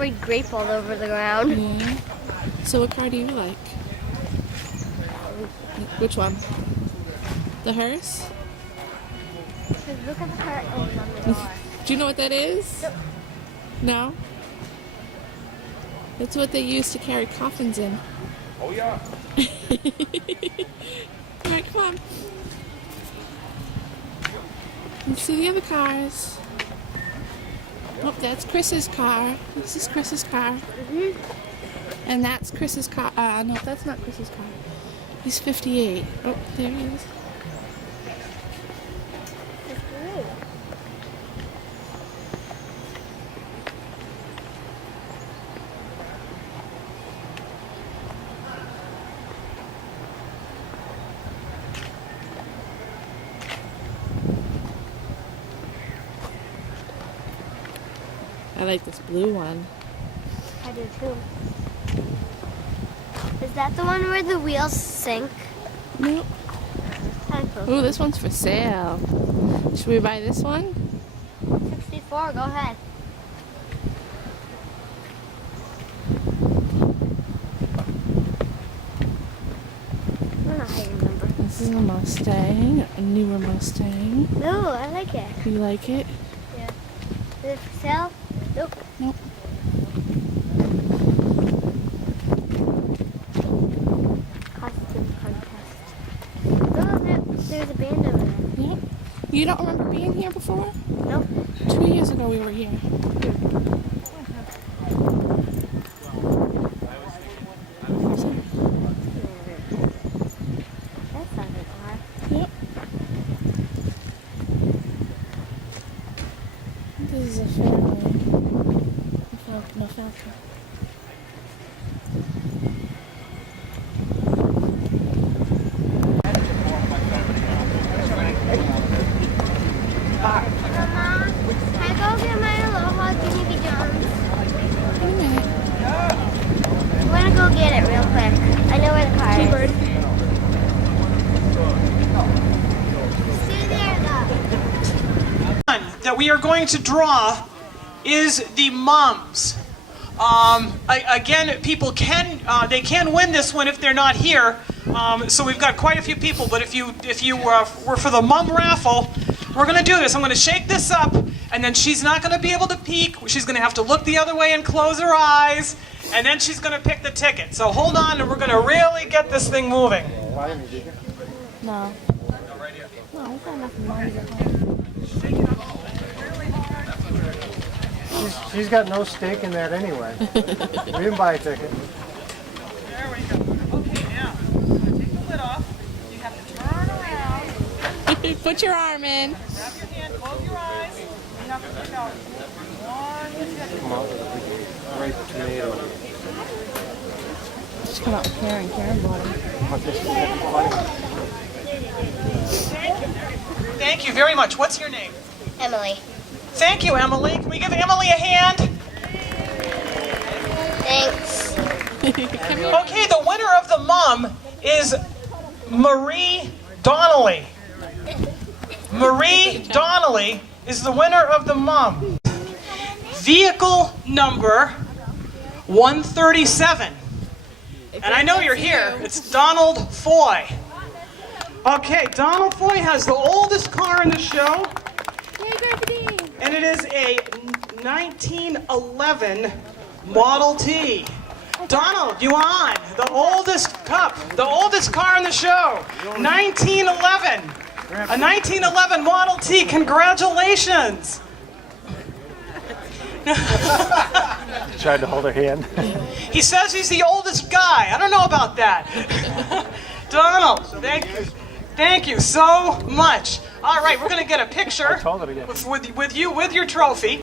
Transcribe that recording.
sprayed grape all over the ground. Yeah. So what car do you like? Which one? The hearse? Look at the curtains on the door. Do you know what that is? Nope. No? That's what they use to carry coffins in. Oh yeah. Alright, come on. Let's see the other cars. Oh, that's Chris's car. This is Chris's car. And that's Chris's car. No, that's not Chris's car. He's 58. Oh, there he is. I like this blue one. I do too. Is that the one where the wheels sink? Nope. Ooh, this one's for sale. Should we buy this one? 64, go ahead. I don't know how you remember. This is a Mustang, a newer Mustang. No, I like it. You like it? Yeah. Is it for sale? Nope. Nope. Costume contest. Oh, there's a band over there. Yep. You don't remember being here before? Nope. 2 years ago we were here. That's not a car. Yep. This is a family. No factory. Mama, can I go get my Aloha Guinea Jones? Wait a minute. I'm gonna go get it real quick. I know where the car is. Stay there, though. That we are going to draw is the mums. Again, people can win this one if they're not here. So we've got quite a few people. But if you were for the mum raffle, we're going to do this. I'm going to shake this up, and then she's not going to be able to peek. She's going to have to look the other way and close her eyes, and then she's going to pick the ticket. So hold on, and we're going to really get this thing moving. No. No, we've got enough money at home. She's got no stake in that anyway. We didn't buy a ticket. There we go. Okay, now, I'm going to take the lid off. You have to turn around. Put your arm in. Grab your hand, close your eyes. You have to pick out one ticket. Come out with a big ripe tomato. Just come out with Karen. Karen bought them. Thank you very much. What's your name? Emily. Thank you, Emily. Can we give Emily a hand? Thanks. Okay, the winner of the mum is Marie Donnelly. Marie Donnelly is the winner of the mum. Vehicle number 137. And I know you're here. It's Donald Foy. Okay, Donald Foy has the oldest car in the show. And it is a 1911 Model T. Donald, you on? The oldest cup, the oldest car in the show. 1911. A 1911 Model T. Congratulations. Tried to hold her hand. He says he's the oldest guy. I don't know about that. Donald, thank you so much. All right, we're going to get a picture with you with your trophy.